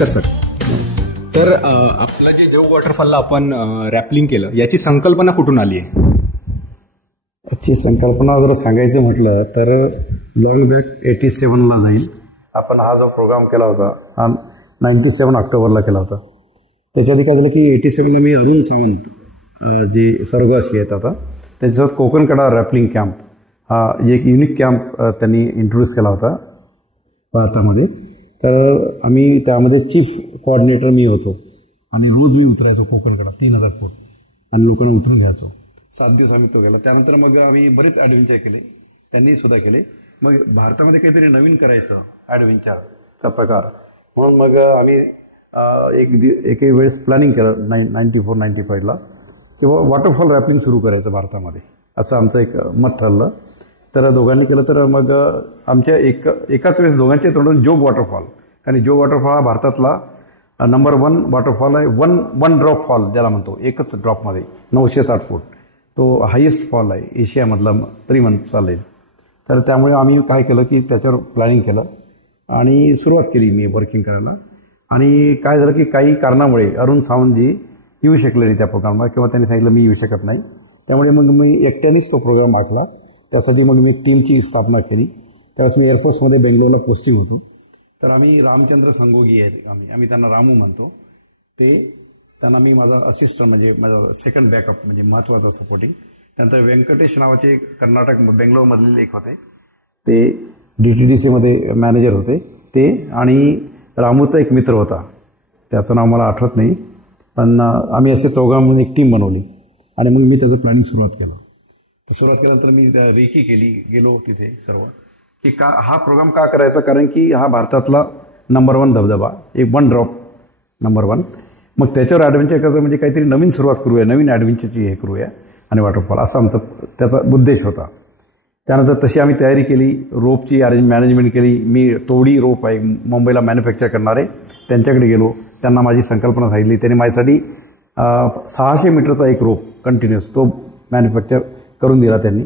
नमस्कार सर. तर आपलं जे जोग वॉटरफॉलला आपण रॅपलिंग केलं याची संकल्पना कुठून आली आहे? याची संकल्पना जर सांगायचं म्हटलं तर लॉंग बॅक 87ला जाईल. आपण हा जो प्रोग्राम केला होता हा 97 ऑक्टोबरला केला होता. त्याच्या आधी काय झालं की 87ला मी अरुण सावंत जे स्वर्गवासी आहेत आता त्यांच्यासोबत कोकणकडा रॅपलिंग कॅम्प हा एक युनिक कॅम्प त्यांनी इंट्रोड्यूस केला होता भारतामध्ये. तर आम्ही त्यामध्ये चीफ कोऑर्डिनेटर मी होतो आणि रोज मी उतरायचो कोकणकडा 3000 फूट आणि लोकांना उतरून घ्यायचो. 7 दिवस आम्ही तो केला. त्यानंतर मग आम्ही बरेच ॲडव्हेंचर केले, त्यांनीसुद्धा केले. मग भारतामध्ये काहीतरी नवीन करायचं ॲडव्हेंचरचा प्रकार म्हणून मग आम्ही एक वेळेस प्लॅनिंग केलं 94-95ला किंवा वॉटरफॉल रॅपलिंग सुरू करायचं भारतामध्ये, असं आमचं एक मत ठरलं. तर दोघांनी केलं. तर मग आमच्या एकाच वेळेस दोघांच्या तोंडून जोग वॉटरफॉल, कारण जोग वॉटरफॉल हा भारतातला नंबर 1 वॉटरफॉल आहे. वन ड्रॉप फॉल ज्याला म्हणतो, एकच ड्रॉपमध्ये 960 फूट तो हायेस्ट फॉल आहे एशियामधला तरी चालेल. तर त्यामुळे आम्ही काय केलं की त्याच्यावर प्लॅनिंग केलं आणि सुरुवात केली मी वर्किंग करायला. आणि काय झालं की काही कारणामुळे अरुण सावंतजी येऊ शकले नाही त्या प्रोग्रामला किंवा त्यांनी सांगितलं मी येऊ शकत नाही. त्यामुळे मग मी एकट्यानेच तो प्रोग्राम आखला. त्यासाठी मग मी एक टीमची स्थापना केली. त्यावेळेस मी एअरफोर्समध्ये बेंगलोरला पोस्टिंग होतो. तर आम्ही रामचंद्र संगोगी आहेत, आम्ही त्यांना रामू म्हणतो. त्यांना मी माझा असिस्टंट म्हणजे माझा सेकंड बॅकअप म्हणजे महत्त्वाचा सपोर्टिंग. त्यानंतर व्यंकटेश नावाचे कर्नाटक बेंगलोरमधले एक होते, ते DTDCमध्ये मॅनेजर होते ते. आणि रामूचा एक मित्र होता, त्याचं नाव मला आठवत नाही, पण आम्ही असे चौघांमधून एक टीम बनवली आणि मग मी त्याचं प्लॅनिंग सुरुवात केलं. तर सुरुवात केल्यानंतर मी रेकी केली, गेलो तिथे सर्व की हा प्रोग्राम का करायचा, कारण की हा भारतातला नंबर 1 धबधबा, एक वन ड्रॉप नंबर 1. मग त्याच्यावर ॲडव्हेंचर करायचं म्हणजे काहीतरी नवीन सुरुवात करूया, नवीन ॲडव्हेंचरची हे करूया आणि वॉटरफॉल असा आमचा त्याचा उद्देश होता. त्यानंतर तशी आम्ही तयारी केली, रोपची मॅनेजमेंट केली. मी तोडी रोप आहे मुंबईला मॅन्युफॅक्चर करणारे, त्यांच्याकडे गेलो, त्यांना माझी संकल्पना सांगितली. त्यांनी माझ्यासाठी 600 मीटरचा एक रोप कंटिन्युअस तो मॅन्युफॅक्चर करून दिला त्यांनी.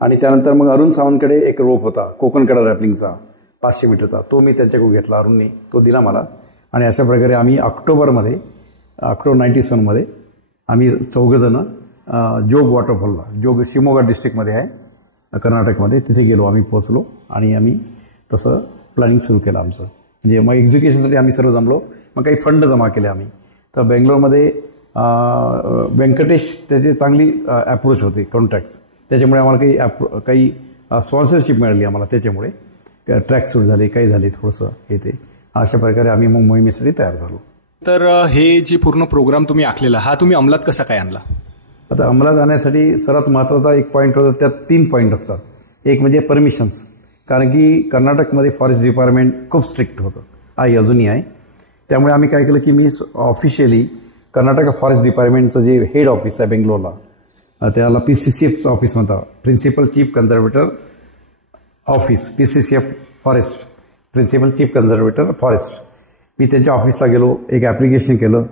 आणि त्यानंतर मग अरुण सावंतकडे एक रोप होता कोकणकडा रॅपलिंगचा 500 मीटरचा, तो मी त्यांच्याकडून घेतला, अरुणनी तो दिला मला. आणि अशा प्रकारे आम्ही ऑक्टोबर 97मध्ये आम्ही चौघंजणं जोग वॉटरफॉलला, जोग शिमोगा डिस्ट्रिक्टमध्ये आहे कर्नाटकमध्ये, तिथे गेलो. आम्ही पोचलो आणि आम्ही तसं प्लॅनिंग सुरू केलं आमचं. म्हणजे मग एक्झिक्युशनसाठी आम्ही सर्व जमलो. मग काही फंड जमा केले आम्ही. तर बेंगलोरमध्ये व्यंकटेश त्याची चांगली ॲप्रोच होती, कॉन्टॅक्ट्स, त्याच्यामुळे आम्हाला काही स्पॉन्सरशिप मिळाली आम्हाला. त्याच्यामुळे ट्रॅक सूट झाले, काही झाले थोडंसं येते. अशा प्रकारे आम्ही मग मोहिमेसाठी तयार झालो. तर हे जे पूर्ण प्रोग्राम तुम्ही आखलेला हा तुम्ही अंमलात कसा काय आणला? आता अंमलात आणण्यासाठी सर्वात महत्त्वाचा एक पॉईंट होता. त्यात 3 पॉईंट असतात. एक म्हणजे परमिशन्स, कारण की कर्नाटकमध्ये फॉरेस्ट डिपार्टमेंट खूप स्ट्रिक्ट होतं, अजूनही आहे. त्यामुळे आम्ही काय केलं की मी ऑफिशियली कर्नाटक फॉरेस्ट डिपार्टमेंटचं जे हेड ऑफिस आहे बेंगलोरला, त्याला PCCF ऑफिस म्हणतात, principal chief conservator office, PCCF forest, principal chief conservator forest. मी त्यांच्या ऑफिसला गेलो, एक ॲप्लिकेशन केलं.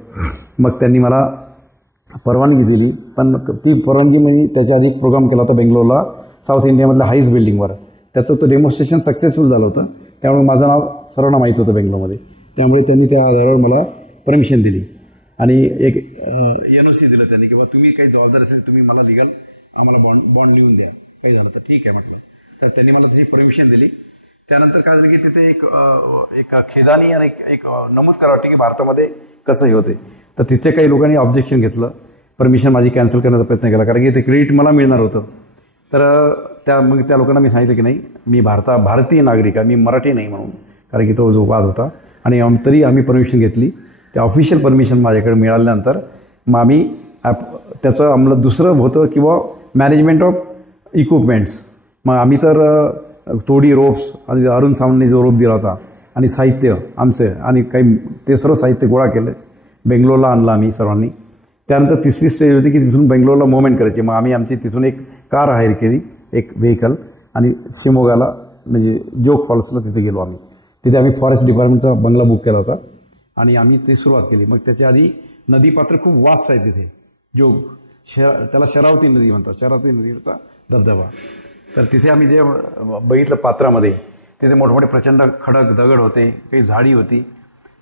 मग त्यांनी मला परवानगी दिली. पण ती परवानगी म्हणजे त्याच्या आधी एक प्रोग्राम केला होता बेंगलोरला साऊथ इंडियामधल्या हाईस बिल्डिंगवर, त्याचं तो डेमॉन्स्ट्रेशन सक्सेसफुल झालं होतं. त्यामुळे माझं नाव सर्वांना माहीत होतं बेंगलोरमध्ये. त्यामुळे त्यांनी त्या आधारावर मला परमिशन दिली आणि एक NOC दिलं त्यांनी की बाबा तुम्ही काही जबाबदारी असेल तुम्ही मला लिगल आम्हाला बॉन्ड लिहून द्या, काही झालं तर ठीक आहे म्हटलं. तर त्यांनी मला तशी परमिशन दिली. त्यानंतर काय झालं की तिथे एक खेदानी आणि एक नमूद करावं वाटते की भारतामध्ये कसं हे होते. तर तिथे काही लोकांनी ऑब्जेक्शन घेतलं, परमिशन माझी कॅन्सल करण्याचा प्रयत्न केला, कारण की ते क्रेडिट मला मिळणार होतं. तर मग त्या लोकांना मी सांगितलं की नाही, मी भारतीय नागरिक आहे, मी मराठी नाही म्हणून, कारण की तो जो वाद होता. आणि तरी आम्ही परमिशन घेतली. त्या ऑफिशियल परमिशन माझ्याकडे मिळाल्यानंतर मग आम्ही त्याचं आम्हाला दुसरं होतं किंवा मॅनेजमेंट ऑफ इक्विपमेंट्स. मग आम्ही तर तोडी रोप्स आणि अरुण सावंतने जो रोप दिला होता आणि साहित्य आमचं आणि काही ते सर्व साहित्य गोळा केलं, बेंगलोरला आणलं आम्ही सर्वांनी. त्यानंतर तिसरी स्टेज होती की तिथून बेंगलोरला मूव्हमेंट करायची. मग आम्ही आमची तिथून एक कार हायर केली, एक व्हेकल, आणि शिमोगाला म्हणजे जोग फॉल्सला तिथे गेलो आम्ही. तिथे आम्ही फॉरेस्ट डिपार्टमेंटचा बंगला बुक केला होता आणि आम्ही ती सुरुवात केली. मग त्याच्या आधी नदीपात्र खूप वास्ट आहे तिथे, जोग त्याला शरावती नदी म्हणतात, शरावती नदीचा धबधबा. तर तिथे आम्ही जे बघितलं पात्रामध्ये, तिथे मोठमोठे प्रचंड खडक दगड होते, काही झाडी होती.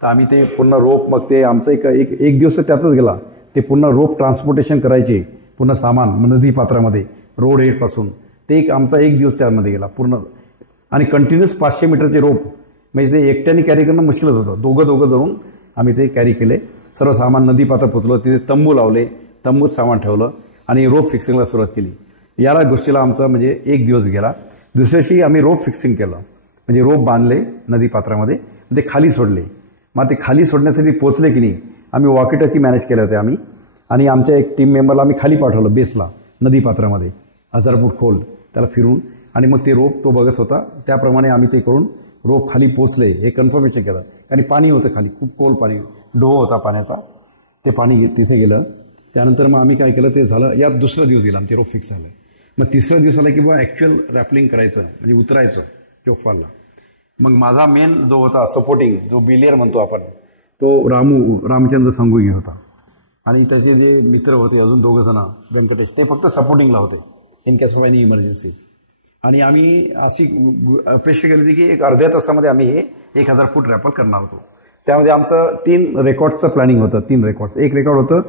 तर आम्ही ते पूर्ण रोप, मग ते आमचा एक दिवस त्यातच गेला. ते पूर्ण रोप ट्रान्सपोर्टेशन करायचे, पूर्ण सामान नदीपात्रामध्ये रोड हेडपासून, ते आमचा एक दिवस त्यामध्ये गेला पूर्ण. आणि कंटिन्युअस 500 मीटरचे रोप, म्हणजे ते एकट्याने कॅरी करणं मुश्किलच होतं. दोघं जळून आम्ही ते कॅरी केले. सर्व सामान नदीपात्र पोचलं, तिथे तंबू लावले, तंबूत सामान ठेवलं आणि रोप फिक्सिंगला सुरुवात केली. याला गोष्टीला आमचा म्हणजे एक दिवस गेला. दुसऱ्या दिवशी आम्ही रोप फिक्सिंग केलं, म्हणजे रोप बांधले नदीपात्रामध्ये, ते खाली सोडले. मग ते खाली सोडण्यासाठी पोचले की नाही, आम्ही वॉकीटॉकी मॅनेज केले होते आम्ही. आणि आमच्या एक टीम मेंबरला आम्ही खाली पाठवलं बेसला नदीपात्रामध्ये 1000 फूट खोल त्याला फिरून. आणि मग ते रोप तो बघत होता, त्याप्रमाणे आम्ही ते करून रोप खाली पोचले हे कन्फर्मेशन केलं. आणि पाणी होतं खाली, खूप खोल पाणी, डोह होता पाण्याचा, ते पाणी तिथे गेलं. त्यानंतर मग आम्ही काय केलं, ते झालं. यात दुसरा दिवस गेला, आमचे रोप फिक्स झालं. मग तिसरा दिवस आला की बा ॲक्च्युअल रॅपलिंग करायचं, म्हणजे उतरायचं जोगफॉलला. मग माझा मेन जो होता सपोर्टिंग, जो बिलियर म्हणतो आपण, तो रामचंद्र संगुगी होता. आणि त्याचे जे मित्र होते अजून 2 जण, व्यंकटेश, ते फक्त सपोर्टिंगला होते in case of any emergencies. आणि आम्ही अशी अपेक्षा केली होती की एक अर्ध्या तासामध्ये आम्ही हे 1000 फूट रॅपल करणार होतो. त्यामध्ये आमचं 3 रेकॉर्डचं प्लॅनिंग होतं. 3 रेकॉर्ड्स. एक रेकॉर्ड होतं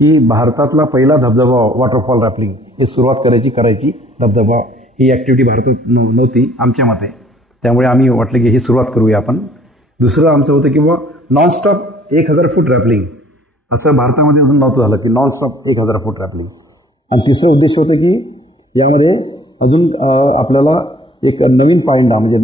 की भारतातला पहिला धबधबा वॉटरफॉल रॅपलिंग हे सुरुवात करायची धबधबा, ही ॲक्टिव्हिटी भारतात नव्हती आमच्या मते. त्यामुळे आम्ही वाटलं की ही सुरुवात करूया आपण. दुसरं आमचं होतं की बुवा नॉनस्टॉप 1000 फूट रॅपलिंग, असं भारतामध्ये अजून नव्हतं झालं की नॉनस्टॉप 1000 फूट रॅपलिंग. आणि तिसरं उद्देश होतं की यामध्ये अजून आपल्याला एक नवीन पायंडा, म्हणजे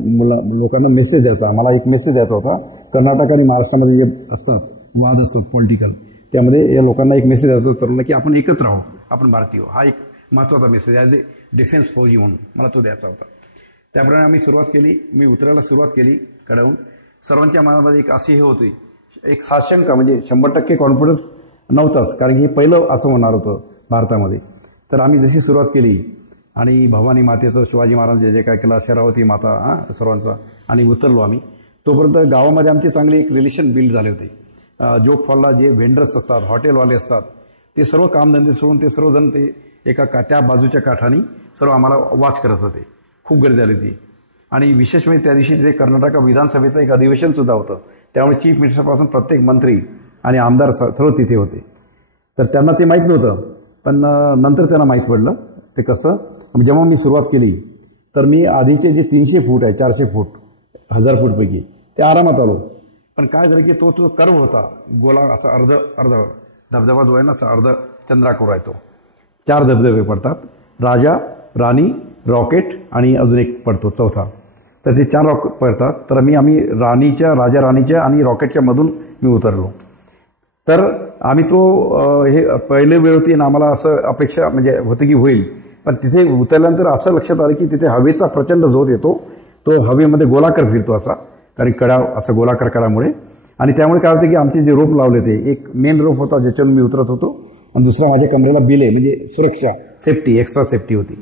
लोकांना मेसेज द्यायचा. आम्हाला एक मेसेज द्यायचा होता. कर्नाटक आणि महाराष्ट्रामध्ये जे असतात वाद असतात पॉलिटिकल, त्यामध्ये या लोकांना एक मेसेज द्यायचा होता तरुणांना की आपण एकत्र आहोत, आपण भारतीय. हा एक महत्त्वाचा मेसेज ॲज ए डिफेन्स फौजी म्हणून मला तो द्यायचा होता. त्याप्रमाणे आम्ही सुरुवात केली. मी उतरायला सुरुवात केली कडावून. सर्वांच्या मनामध्ये एक अशी हे होती, एक साशंका, म्हणजे 100% कॉन्फिडन्स नव्हताच, कारण की हे पहिलं असं होणार होतं भारतामध्ये. तर आम्ही जशी सुरुवात केली आणि भवानी मातेचं, शिवाजी महाराज जे काय केलं, शरावती माता सर्वांचा, आणि उतरलो आम्ही. तोपर्यंत गावामध्ये आमचे चांगले एक रिलेशन बिल्ड झाले होते. जोगफॉलला जे व्हेंडर्स असतात, हॉटेलवाले असतात, ते सर्व कामधंदे सोडून ते सर्वजण ते त्या बाजूच्या काठाने सर्व आम्हाला वॉच करत होते. खूप गर्दी आली होती. आणि विशेष म्हणजे त्या दिवशी ते कर्नाटक विधानसभेचं एक अधिवेशनसुद्धा होतं. त्यामुळे चीफ मिनिस्टरपासून प्रत्येक मंत्री आणि आमदार सर्व तिथे होते. तर त्यांना ते माहीत नव्हतं, पण नंतर त्यांना माहीत पडलं. ते कसं, जेव्हा मी सुरुवात केली तर मी आधीचे जे 300 फूट आहे, 400 फूट, 1000 फूटपैकी ते आरामात आलो. पण काय झालं की तो कर्व होता गोला, असा अर्ध धबधबा जो आहे ना, असा अर्ध चंद्राकृर आहे तो. 4 धबधबे पडतात, राजा, राणी, रॉकेट आणि अजून एक पडतो चौथा. तर ते 4 रॉकेट पडतात. तर आम्ही राजा राणीच्या आणि रॉकेटच्या मधून मी उतरलो. तर आम्ही हे पहिले वेळ होती आणि आम्हाला असं अपेक्षा म्हणजे होती की होईल. पण तिथे उतरल्यानंतर असं लक्षात आलं की तिथे हवेचा प्रचंड झोत येतो. तो हवेमध्ये गोलाकार फिरतो असा, कारण कडा असा गोलाकार कडामुळे. आणि त्यामुळे काय होतं की आमचे जे रोप लावले होते, एक मेन रोप होता ज्याच्यावरून मी उतरत होतो, आणि दुसरा माझ्या कमरेला बिले, म्हणजे सुरक्षा, सेफ्टी, एक्स्ट्रा सेफ्टी होती.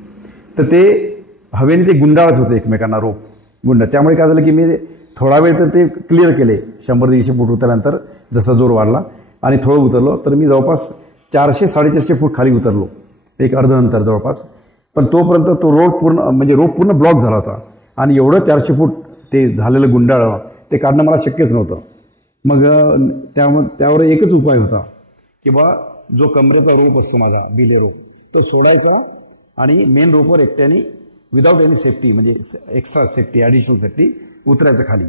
तर ते हवेने ते गुंडाळत होते एकमेकांना, रोप गुंडा. त्यामुळे काय झालं की मी थोडा वेळ तर ते क्लिअर केले. 100-150 फूट उतरल्यानंतर जसा जोर वाढला आणि थोडं उतरलो, तर मी जवळपास 400-450 फूट खाली उतरलो, एक अर्ध अंतर जवळपास. पण तोपर्यंत तो रोप पूर्ण ब्लॉक झाला होता. आणि एवढं 400 फूट ते झालेलं गुंडाळ ते काढणं मला शक्यच नव्हतं. मग त्यावर एकच उपाय होता की जो कमरेचा रोप असतो माझा, बिले रोप, तो सोडायचा आणि मेन रोपवर एकट्याने विदाऊट एनी सेफ्टी, म्हणजे एक्स्ट्रा सेफ्टी, ॲडिशनल सेफ्टी, उतरायचं खाली.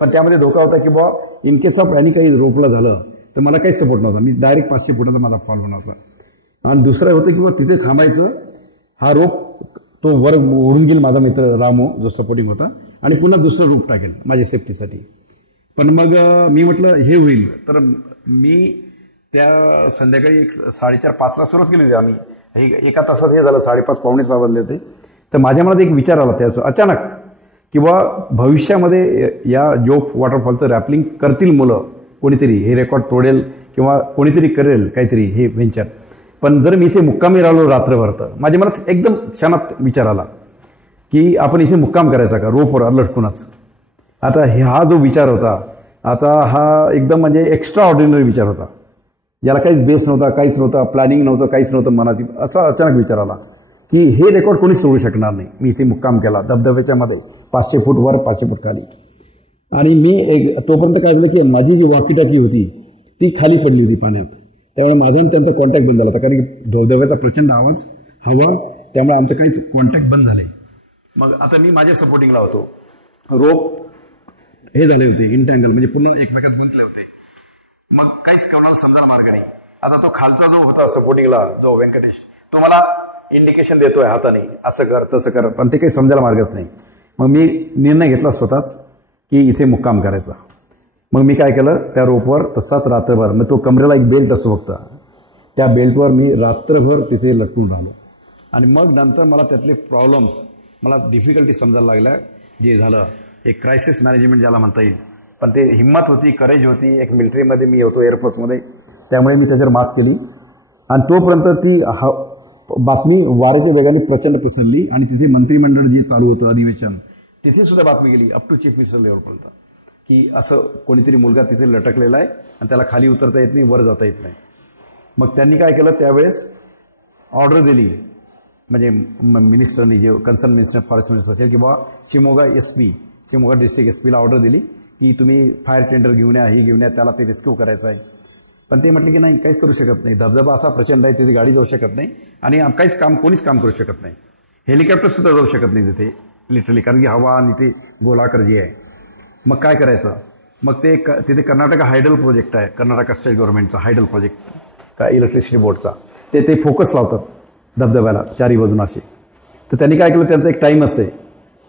पण त्यामध्ये धोका होता की इन केस ऑफ आणि काही रोपला झालं तर मला काहीच सपोर्ट नव्हता. मी डायरेक्ट 500 फुटाचा माझा फॉल होणार होता. आणि दुसरं होतं की तिथे थांबायचं, हा रोप तो वर ओढून गेल माझा मित्र रामू जो सपोर्टिंग होता, आणि पुन्हा दुसरा रोप टाकेल माझ्या सेफ्टीसाठी. पण मग मी म्हटलं हे होईल. तर मी त्या संध्याकाळी 4:30-5ला सुरुवात केली होती आम्ही. एका तासात हे झालं, 5:30-5:45 वाजले होते. तर माझ्या मनात एक विचार आला त्याचं अचानक की भविष्यामध्ये या जोग वॉटरफॉलचं रॅपलिंग करतील मुलं, कोणीतरी हे रेकॉर्ड तोडेल किंवा कोणीतरी करेल काहीतरी हे व्हेंचर. पण जर मी इथे मुक्कामी राहिलो रात्रभर, तर माझ्या मनात एकदम क्षणात विचार आला की आपण इथे मुक्काम करायचा का, रोपवर लटकूनच. आता हा जो विचार होता, आता हा एकदम म्हणजे एक्स्ट्रा ऑर्डिनरी विचार होता, याला काहीच बेस नव्हता, काहीच नव्हता, प्लॅनिंग नव्हतं, काहीच नव्हतं मनात. असा अचानक विचार आला की हे रेकॉर्ड कोणीच सोडू शकणार नाही. मी इथे मुक्काम केला धबधब्याच्या मध्ये, 500 फूट वर, 500 फूट खाली. आणि मी तोपर्यंत काय झालं की माझी जी वॉकीटॉकी होती ती खाली पडली होती पाण्यात. त्यामुळे माझा आणि त्यांचा कॉन्टॅक्ट बंद झाला होता, कारण की धबधब्याचा प्रचंड आवाज, हवा, त्यामुळे आमचं काहीच कॉन्टॅक्ट बंद झाले. मग आता मी माझ्या सपोर्टिंगला होतो, रोप हे झाले होते इंटँगल, म्हणजे पूर्ण एकमेकात गुंतले होते. मग काहीच कोणाला समजायला मार्ग नाही. आता तो खालचा जो होता सपोर्टिंगला, जो व्यंकटेश, तो मला इंडिकेशन देतो आहे हाताने, असं कर तसं कर, पण ते काही समजायला मार्गच नाही. मग मी निर्णय घेतला स्वतःच की इथे मुक्काम करायचा. मग मी काय केलं, त्या रोपवर तसाच रात्रभर, मग तो कमरेला एक बेल्ट असतो फक्त, त्या बेल्टवर मी रात्रभर तिथे लटकून राहिलो. आणि मग नंतर मला त्यातले प्रॉब्लेम्स, मला डिफिकल्टी समजायला लागल्या. जे झालं एक क्रायसिस मॅनेजमेंट ज्याला म्हणता येईल, पण ती हिंमत होती, करेज होती. एक मिलिटरीमध्ये मी होतो, एअरफोर्समध्ये, त्यामुळे मी त्याच्यावर मात केली. आणि तोपर्यंत ती बातमी वाऱ्याच्या वेगाने प्रचंड पसरली. आणि तिथे मंत्रिमंडळ जे चालू होतं अधिवेशन, तिथेसुद्धा बातमी गेली अप टू चीफ मिनिस्टर लेवलपर्यंत, की असं कोणीतरी मुलगा तिथे लटकलेला आहे आणि त्याला खाली उतरता येत नाही, वर जाता येत नाही. मग त्यांनी काय केलं, त्यावेळेस ऑर्डर दिली, म्हणजे मिनिस्टरनी, जे कन्सर्न मिनिस्टर फॉरेस्ट मिनिस्टर असेल, की बाबा शिमोगा डिस्ट्रिक्ट एसपीला ऑर्डर दिली की तुम्ही फायर टेंडर घेऊन या, ही घेऊन या, त्याला ते रेस्क्यू करायचं आहे. पण ते म्हटले की नाही, काहीच करू शकत नाही, धबधबा असा प्रचंड आहे, तिथे गाडी जाऊ शकत नाही आणि कोणीच काम करू शकत नाही. हेलिकॉप्टरसुद्धा जाऊ शकत नाही तिथे लिटरली, कारण की हवा आणि ते गोलाकार जे आहे. मग काय करायचं, मग ते तिथे कर्नाटका हायडल प्रोजेक्ट आहे, कर्नाटका स्टेट गव्हर्नमेंटचा हायडल प्रोजेक्ट का इलेक्ट्रिसिटी बोर्डचा, ते फोकस लावतात धबधब्याला चारी बाजून असे. तर त्यांनी काय केलं, त्यांचा एक टाईम असते,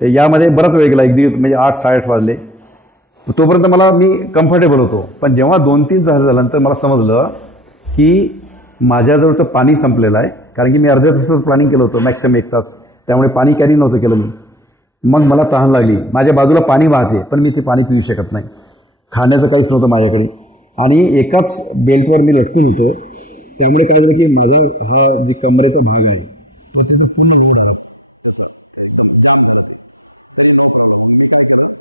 यामध्ये बराच वेळ गेला, 1-1.5 म्हणजे 8-8:30 वाजले. तोपर्यंत मी कम्फर्टेबल होतो. पण जेव्हा 2-3 तास झाल्यानंतर मला समजलं की माझ्याजवळचं पाणी संपलेलं आहे, कारण की मी अर्ध्या तासाचं प्लॅनिंग केलं होतं, मॅक्सिमम 1 तास, त्यामुळे पाणी कॅरी नव्हतं केलं मी. मग मला तहान लागली, माझ्या बाजूला पाणी वाहते, पण मी ते पाणी पिऊ शकत नाही, खाण्याचं काहीच नव्हतं माझ्याकडे. आणि एकाच बेल्टवर मी लटकून होतो, त्यामुळे काय झालं की माझा हा जी कमरेचा भाग आहे तो त्याचं पूर्ण लोड आला, त्याचं एकदम जाम झालं ते. तरी नो प्रॉब्लेम. मग मी काय केलं,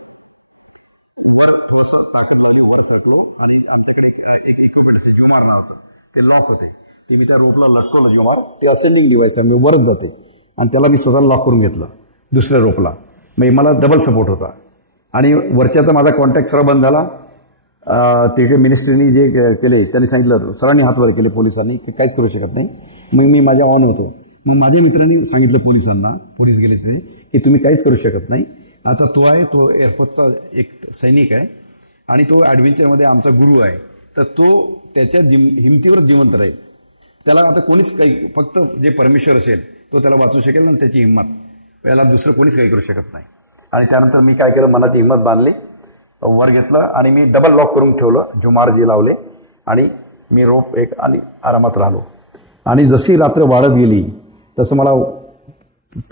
वर थोडंसं ताकद लावली, वर सरकलो. आणि आमच्याकडे एक इक्विपमेंट असे, जुमार नावाचं, ते लॉक होते, ते मी त्या रोपला लटकवलं. जुमार ते असेंडिंग डिव्हाइस आहे, मी वरच जाते, आणि त्याला मी स्वतःला लॉक करून घेतलं दुसऱ्या रोपला. मग मला डबल सपोर्ट होता. आणि वरच्याचा माझा कॉन्टॅक्ट सर्व बंद झाला. तिकडे मिनिस्ट्रीनी जे केले, त्यांनी सांगितलं, सरांनी हात वर केले पोलिसांनी, की काहीच करू शकत नाही. मग मी माझ्या ऑन होतो. मग माझ्या मित्रांनी सांगितलं पोलिसांना, पोलीस गेले तिथे, की तुम्ही काहीच करू शकत नाही. आता तो एअरफोर्सचा एक सैनिक आहे आणि तो ॲडव्हेंचरमध्ये आमचा गुरु आहे, तर तो त्याच्या हिमतीवर जिवंत राहील. त्याला आता कोणीच काही, फक्त जे परमेश्वर असेल तो त्याला वाचू शकेल, आणि त्याची हिंमत, याला दुसरं कोणीच काही करू शकत नाही. आणि त्यानंतर मी काय केलं, मनाची हिंमत बांधली, वर घेतलं आणि मी डबल लॉक करून ठेवलं, जुमार जे लावले, आणि मी रोप आणि आरामात राहिलो. आणि जशी रात्र वाढत गेली तसं मला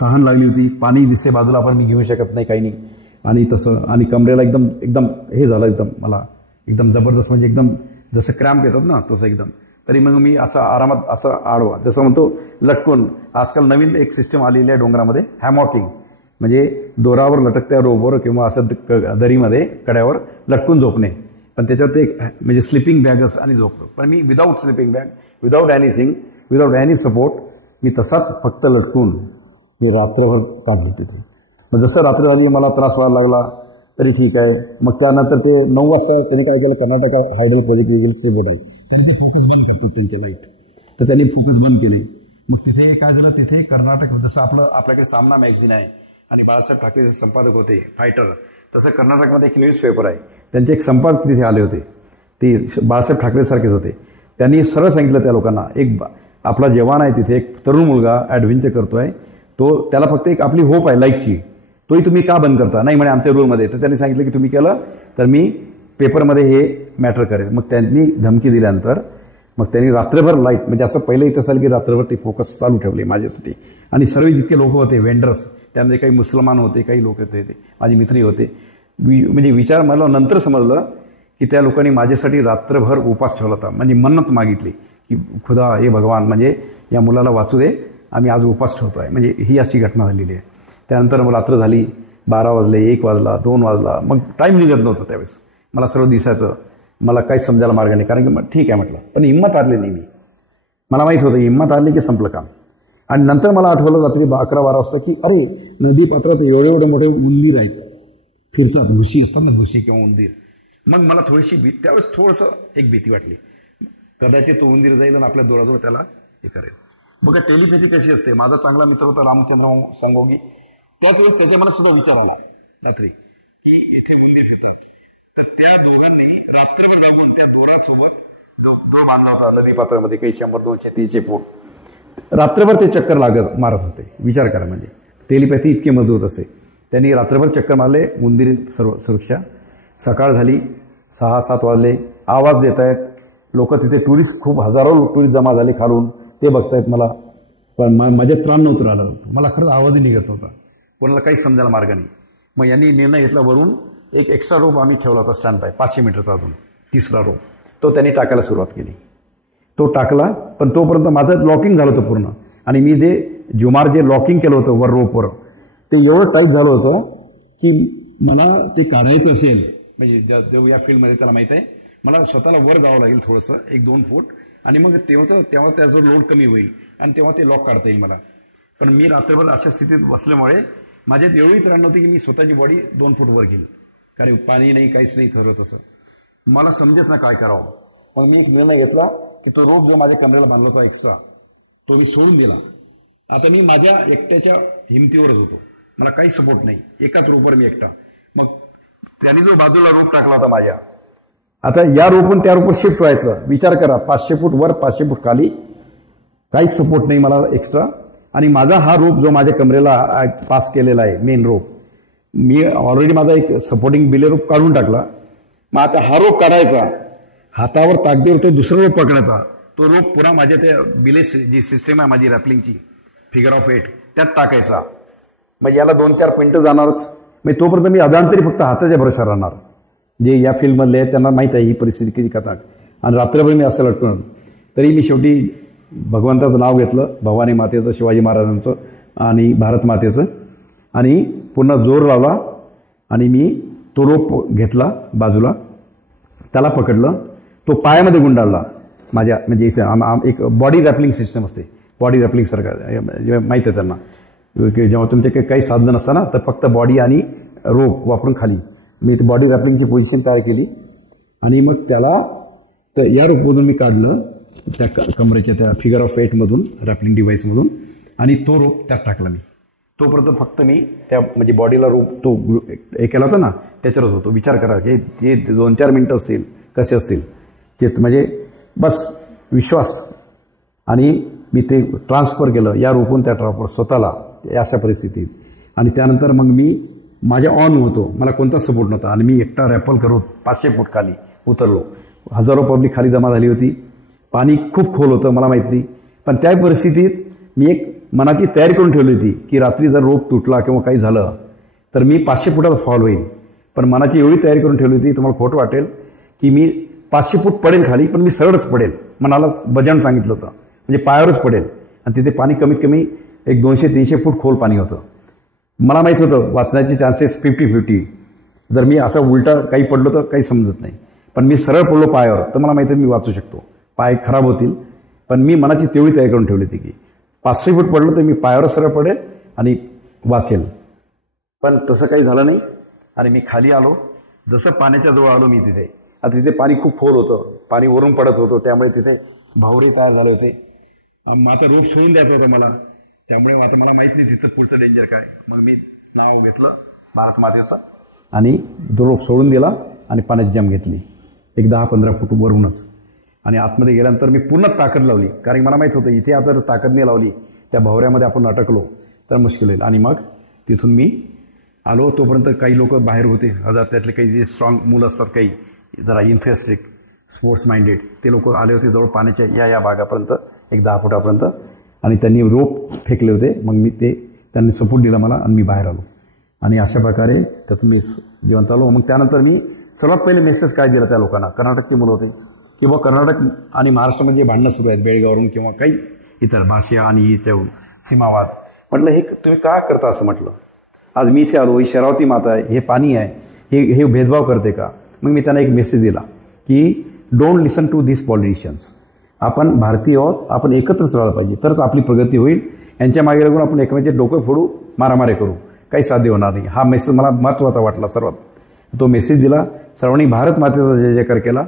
तहान लागली होती, पाणी दिसते बाजूला, पण मी घेऊ शकत नाही, काही नाही. आणि तसं, आणि कमरेला एकदम हे झालं, मला एकदम जबरदस्त, म्हणजे एकदम जसं क्रॅम्प येतात ना तसं एकदम. तरी मग मी असं आरामात, असं आडवा, जसं म्हणतो लटकून, आजकाल नवीन एक सिस्टम आलेली आहे डोंगरामध्ये, हॅमॉकिंग, म्हणजे दोरावर लटकत्या रोपवर किंवा असं दरीमध्ये कड्यावर लटकून झोपणे. पण त्याच्यात एक म्हणजे स्लिपिंग बॅगच आणि झोपतो. पण मी without sleeping bag, without anything, without any support, मी तसाच फक्त लटकून मी रात्रभर काढली तिथे. मग जसं रात्र झाली, मला त्रास व्हायला लागला, तरी ठीक आहे. मग त्यानंतर ते 9 वाजता त्यांनी काय केलं, Karnataka hydel project electricity board आहे, त्यांनी ते फोकस बंद करतात त्यांचे लाईट, तर त्यांनी फोकस बंद केले. मग तिथे काय झालं, तिथे कर्नाटक, जसं आपल्याकडे सामना मॅगझिन आहे आणि बाळासाहेब ठाकरेचे संपादक होते फायटर, तसं कर्नाटकमध्ये एक न्यूजपेपर आहे, त्यांचे एक संपादक तिथे आले होते, ते बाळासाहेब ठाकरेसारखेच होते. त्यांनी सरळ सांगितलं त्या लोकांना, आपला जवान आहे तिथे, एक तरुण मुलगा ॲडव्हेंचर करतो आहे, त्याला फक्त एक आपली होप आहे लाईफची, तोही तुम्ही का बंद करता, नाही म्हणे आमच्या रूलमध्ये. तर त्यांनी सांगितलं की तुम्ही केलं तर मी पेपरमध्ये हे मॅटर करेल. मग त्यांनी धमकी दिल्यानंतर मग त्यांनी रात्रभर लाईट, म्हणजे असं पहिलं इथं असेल की रात्रभर ते फोकस चालू ठेवले माझ्यासाठी. आणि सर्व जितके लोक होते वेंडर्स, त्यामध्ये काही मुसलमान होते, काही लोक होते, ते माझे मित्रही होते. म्हणजे विचार मला नंतर समजलं की त्या लोकांनी माझ्यासाठी रात्रभर उपास ठेवला होता, म्हणजे मन्नत मागितली की खुदा, हे भगवान, म्हणजे या मुलाला वाचू दे, आम्ही आज उपास ठेवतो आहे. म्हणजे ही अशी घटना झालेली आहे. त्यानंतर मग रात्र झाली, 12 वाजले, 1 वाजला, 2 वाजला, मग टाईम निघत नव्हता त्यावेळेस. मला सर्व दिसायचं, मला काहीच समजायला मार्ग नाही, कारण की ठीक आहे म्हटलं, पण हिंमत हारली नाही मी. मला माहीत होतं हिंमत हारली की संपलं काम. आणि नंतर मला आठवलं रात्री 11-12 वाजता की अरे, नदी पात्रात एवढे मोठे उंदीर आहेत, फिरतात, घुशी असतात ना, घुशी किंवा उंदीर. मग मला थोडीशी त्यावेळेस थोडंसं एक भीती वाटली, कदाचित तो उंदीर जाईल आणि आपल्या दोराजवळ त्याला हे करेल. बघा टेलिपॅथी कशी असते. माझा चांगला मित्र होता रामचंद्र संगोगी, त्याच वेळेस त्याच्या मनात सुद्धा विचार आला रात्री की इथे उंदीर फिरतात. तर त्या दोघांनी रात्रभर जागून त्या दोरासोबत जो दोर बांधला होता नदीपात्रामध्ये, काही 100, 200, 300 फूट, रात्रभर ते चक्कर मारत होते. विचार करा, म्हणजे टेलिपॅथी इतकी मजबूत असते. त्यांनी रात्रभर चक्कर मारले, उंदीर सर्व सुरक्षा. सकाळ झाली, 6-7 वाजले, आवाज देत आहेत लोक तिथे. टुरिस्ट खूप हजारो टुरिस्ट जमा झाले खालून, ते बघतायत मला. पण माझ्या त्राण नव्हतं राहिलं, मला खरंच आवाजही निघत नव्हता, कोणाला काही समजायला मार्ग नाही. मग यांनी निर्णय घेतला, वरून एक एक्स्ट्रा रोप आम्ही ठेवला होता स्टँड बाय, 500 मीटरचा अजून 3रा रोप, तो त्यांनी टाकायला सुरुवात केली. तो टाकला, पण तोपर्यंत माझं लॉकिंग झालं होतं पूर्ण. आणि मी जे जुमार जे लॉकिंग केलं होतं वर रोपवर, ते एवढं टाईट झालं होतं की मला ते काढायचं असेल, म्हणजे जो या फील्डमध्ये त्याला माहीत आहे, मला स्वतःला वर जावं लागेल थोडंसं 1-2 फूट, आणि मग तेव्हा त्याचं लोड कमी होईल आणि तेव्हा ते लॉक काढता येईल मला. पण मी रात्रभर अशा स्थितीत बसल्यामुळे माझ्यात एवढी त्राण नव्हती की मी स्वतःची बॉडी 2 फूट वर घेईल, कारण पाणी नाही, काहीच नाही ठरवत असं. मला समजेच ना काय करावं. मग मी एक निर्णय घेतला की तो रोप जो माझ्या कमरेला बांधला होता एक्स्ट्रा, तो मी सोडून दिला. आता मी माझ्या एकट्याच्या हिमतीवरच होतो, मला काही सपोर्ट नाही, एकाच रोपवर मी एकटा. मग त्यांनी जो बाजूला रोप टाकला होता माझ्या, आता या रोपवरून त्या रोपवर शिफ्ट व्हायचं. विचार करा, 500 फूट वर, 500 फूट खाली, काहीच सपोर्ट नाही मला एक्स्ट्रा. आणि माझा हा रोप जो माझ्या कमरेला पास केलेला आहे, मेन रोप, मी ऑलरेडी माझा एक सपोर्टिंग बिले रोप काढून टाकला. मग आता हा रोप काढायचा, हातावर ताकदीवर तो दुसरा रोप पकडायचा, तो रोप पुन्हा माझ्या त्या बिले जी सिस्टीम आहे माझी रॅपलिंगची फिगर ऑफ 8 त्यात टाकायचा. म्हणजे याला 2-4 पिंटं जाणारच. म्हणजे तोपर्यंत मी अदांतरी फक्त हाताच्या भरोशावर राहणार. जे या फील्डमधले आहेत त्यांना माहीत आहे ही परिस्थिती किती खतरनाक. आणि रात्रभर मी असं लटकणार. तरी मी शेवटी भगवंताचं नाव घेतलं, भवानी मातेचं, शिवाजी महाराजांचं आणि भारत मातेचं, आणि पुन्हा जोर लावला आणि मी तो रोप घेतला बाजूला, त्याला पकडलं, तो पायामध्ये गुंडाळला माझ्या. म्हणजे इथं एक बॉडी रॅपलिंग सिस्टम असते, बॉडी रॅपलिंगसारखं माहीत आहे त्यांना, की जेव्हा तुमचे काही साधनं नसतं ना, तर फक्त बॉडी आणि रोप वापरून खाली मी बॉडी रॅपलिंगची पोझिशन तयार केली. आणि मग त्याला या रोपमधून मी काढलं, त्या कमरेच्या त्या फिगर ऑफ 8मधून, रॅपलिंग डिव्हाइसमधून, आणि तो रोप त्यात टाकला मी. तोपर्यंत फक्त मी त्या म्हणजे बॉडीला रोप तो हे केला होता ना, त्याच्यावरच होतो. विचार करा की जे 2-4 मिनटं असतील कसे असतील ते, म्हणजे बस विश्वास. आणि मी ते ट्रान्सफर केलं या रोपून त्या ट्रॉपवर स्वतःला अशा परिस्थितीत. आणि त्यानंतर मग मी माझ्या ऑन होतो, मला कोणताच सपोर्ट नव्हता, आणि मी एकटा रॅपल करून 500 फूट खाली उतरलो. हजारो पब्लिक खाली जमा झाली होती, पाणी खूप खोल होतं, मला माहीत नाही. पण त्या परिस्थितीत मी एक मनाची तयारी करून ठेवली होती की रात्री जर रोप तुटला किंवा काही झालं तर मी 500 फुटाचा फॉल होईल. पण मनाची एवढी तयारी करून ठेवली होती, तुम्हाला खोटं वाटेल, की मी 500 फूट पडेल खाली, पण मी सरळच पडेल. मनाला बजावून सांगितलं होतं, म्हणजे पायावरच पडेल. आणि तिथे पाणी कमीत कमी एक 200-300 फूट खोल पाणी होतं. मला माहीत होतं वाचण्याचे चान्सेस 50-50. जर मी असं उलटा काही पडलो तर काही समजत नाही, पण मी सरळ पडलो पायावर तर मला माहिती आहे मी वाचू शकतो. पाय खराब होतील, पण मी मनाची तेवढी तयारी करून ठेवली होती की 500 फूट पडलं तर मी पायावर सरळ पडेल आणि वाचेल. पण तसं काही झालं नाही. आणि मी खाली आलो, जसं पाण्याच्या जवळ आलो मी तिथे, आता तिथे पाणी खूप खोल होतं, पाणी वरून पडत होतं, त्यामुळे तिथे भवरे तयार झाले होते. मग आता रोप सोडून द्यायचा होता मला, त्यामुळे आता मला माहीत नाही तिथं पुढचं डेंजर काय. मग मी नाव घेतलं भारत मातेचं आणि तो रोप सोडून दिला आणि पाण्यात जंप घेतली एक 10-15 फूट वरूनच. आणि आतमध्ये गेल्यानंतर मी पूर्ण ताकद लावली, कारण मला माहीत होतं इथे आता ताकद नाही लावली त्या भवऱ्यामध्ये आपण अटकलो तर मुश्किल होईल. आणि मग तिथून मी आलो. तोपर्यंत काही लोक बाहेर होते, त्यातले काही जे स्ट्रॉंग मुलं असतात, काही जरा इन्थुएस्टिक स्पोर्ट्स माइंडेड, ते लोक आले होते जवळ पाण्याच्या या भागापर्यंत एक 10 फुटापर्यंत. आणि त्यांनी रोप फेकले होते. मग मी त्यांनी सपोर्ट दिला मला आणि मी बाहेर आलो. आणि अशा प्रकारे त्यातून मी जिवंत आलो. मग त्यानंतर मी सर्वात पहिले मेसेज काय दिला त्या लोकांना, कर्नाटकची मुलं होते, की बुवा कर्नाटक आणि महाराष्ट्रामध्ये जे भांडणं सुरू आहेत बेळगावरून किंवा काही इतर भाषा आणि याच्यावरून सीमावाद, म्हटलं हे तुम्ही का करता असं. म्हटलं आज मी इथे आलो, ही शरावती माता आहे, हे पाणी आहे, हे भेदभाव करते का. मग मी त्यांना एक मेसेज दिला की don't listen to this politicians. आपण भारतीय आहोत, आपण एकत्रच राहायला पाहिजे, तरच आपली प्रगती होईल. यांच्या मागे लागून आपण एकमेकांचे डोकं फोडू, मारामारी करू, काही साध्य होणार नाही. हा मेसेज मला महत्त्वाचा वाटला सर्वात. तो मेसेज दिला, सर्वांनी भारत मातेचा जय जयकार केला.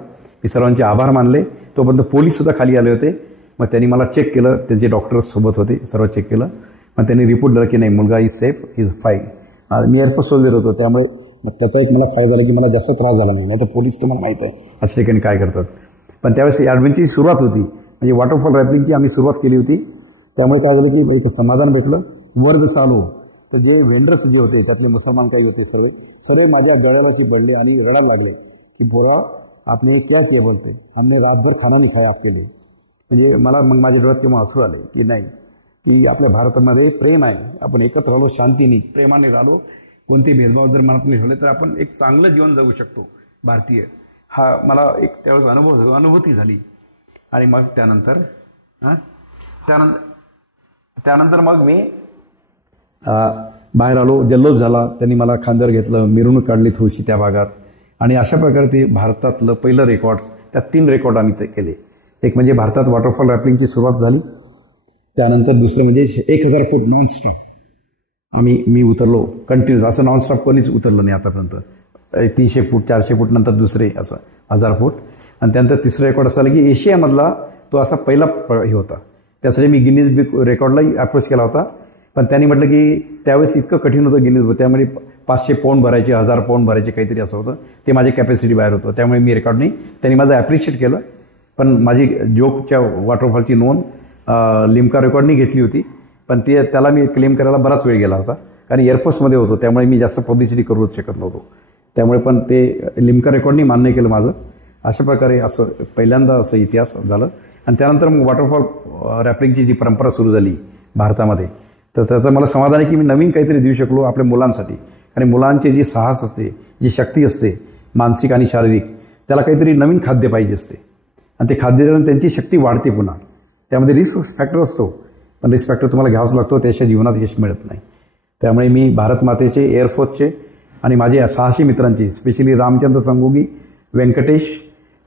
मी सर्वांचे आभार मानले. तोपर्यंत पोलीससुद्धा खाली आले होते. मग त्यांनी मला चेक केलं, त्यांचे डॉक्टर्स सोबत होते, सर्व चेक केलं. मग त्यांनी रिपोर्ट दिला की नाही, मुलगा is safe, is fine. Me air force soldier होतो, त्यामुळे मग त्याचा एक मला फायदा झाला की मला जास्त त्रास झाला नाही. नाही तर पोलीस तुम्हाला माहीत आहे अशा ठिकाणी काय करतात. पण त्यावेळेस ॲडव्हेंचरची सुरुवात होती, म्हणजे वॉटरफॉल रॅपलिंगची आम्ही सुरुवात केली होती. त्यामुळे काय झालं की एक समाधान भेटलं. वर जसं आलो तर जे व्हेंडर्स जे होते त्यातले मुसलमान काही होते, सर्व माझ्या गळ्याला चिपडले आणि रडायला लागले की पोरा आपने हे क्या किया बोलते, हमने रातभर खाना नाही खाया आपके लिए. म्हणजे मला मग माझ्या डोळ्यात तेव्हा हसू आले की नाही, की आपल्या भारतामध्ये प्रेम आहे, आपण एकत्र राहिलो, शांतीने प्रेमाने राहिलो, कोणते भेदभाव जर मनात नाही ठेवले तर आपण एक चांगलं जीवन जगू शकतो भारतीय. हा मला एक त्यावेळेस अनुभूती झाली. आणि मग त्यानंतर मग मी बाहेर आलो, जल्लोष झाला, त्यांनी मला खांद्यावर घेतलं, मिरवणूक काढली थोडीशी त्या भागात. आणि अशा प्रकारे ते भारतातलं पहिलं रेकॉर्ड, त्यात 3 रेकॉर्ड आम्ही ते केले. एक म्हणजे भारतात वॉटरफॉल रॅपलिंगची सुरुवात झाली. त्यानंतर दुसरं म्हणजे 1000 फूट नॉनस्टॉप मी उतरलो कंटिन्यूस. असं नॉनस्टॉप कोणीच उतरलं नाही आतापर्यंत. 300 फूट 400 फूट नंतर दुसरे असं 1000 फूट. आणि त्यानंतर तिसरं रेकॉर्ड असं आलं की एशियामधला तो असा पहिला हे होता. त्यासाठी मी गिनीज बुक रेकॉर्डलाही अप्रोच केला होता. पण त्यांनी म्हटलं की त्यावेळेस इतकं कठीण होतं गिनीज बुक, त्यामुळे 500 पाऊंड भरायचे, 1000 पाऊंड भरायचे, काहीतरी असं होतं. ते माझ्या कॅपॅसिटी बाहेर होतं, त्यामुळे मी रेकॉर्ड नाही. त्यांनी माझं ॲप्रिशिएट केलं. पण माझी जोगच्या वॉटरफॉलची नोंद लिम्का रेकॉर्डनी घेतली होती. पण त्याला मी क्लेम करायला बराच वेळ गेला होता, कारण एअरफोर्समध्ये होतो, त्यामुळे मी जास्त पब्लिसिटी करू शकत नव्हतो. त्यामुळे पण ते लिम्का रेकॉर्डनी मान्य केलं माझं. अशा प्रकारे असं पहिल्यांदा असं इतिहास झालं. आणि त्यानंतर मग वॉटरफॉल रॅपलिंगची जी परंपरा सुरू झाली भारतामध्ये, तर त्याचं मला समाधान आहे की मी नवीन काहीतरी देऊ शकलो आपल्या मुलांसाठी. कारण मुलांचे जी साहस असते, जी शक्ती असते मानसिक आणि शारीरिक, त्याला काहीतरी नवीन खाद्य पाहिजे असते. आणि ते खाद्य देऊन त्यांची शक्ती वाढते पुन्हा. त्यामध्ये रिस्क फॅक्टर असतो, पण रिस्क फॅक्टर तुम्हाला घ्यावाच लागतो, त्याच्या जीवनात यश मिळत नाही. त्यामुळे मी भारत मातेचे, एअरफोर्सचे आणि माझे साहसी मित्रांचे, स्पेशली रामचंद्र संगोगी, व्यंकटेश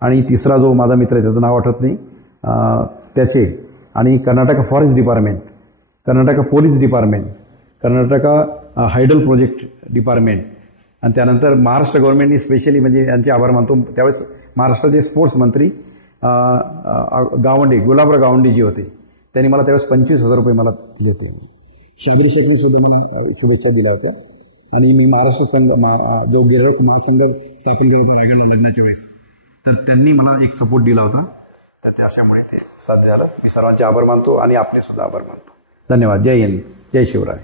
आणि तिसरा जो माझा मित्र आहे त्याचं नाव आठवत नाही त्याचे, आणि Karnataka forest department, Karnataka police department, Karnataka hydel project department, आणि त्यानंतर महाराष्ट्र गव्हर्नमेंटनी स्पेशली म्हणजे यांचे आभार मानतो. त्यावेळेस महाराष्ट्राचे स्पोर्ट्स मंत्री गावंडे, गुलाबराव गावंडे जी होते, त्यांनी मला त्यावेळेस 25,000 रुपये मला दिले होते. शाबरी शेखनी सुद्धा मला शुभेच्छा दिल्या होत्या. आणि मी महाराष्ट्र संघ जो गिर्यारोहक महासंघ स्थापन केला होता रायगडला लग्नाच्या वेळेस, तर त्यांनी मला एक सपोर्ट दिला होता. तर त्याच्यामुळे ते साध्य झालं. मी सर्वांचे आभार मानतो आणि आपले सुद्धा आभार मानतो. धन्यवाद. जय हिंद, जय शिवराय.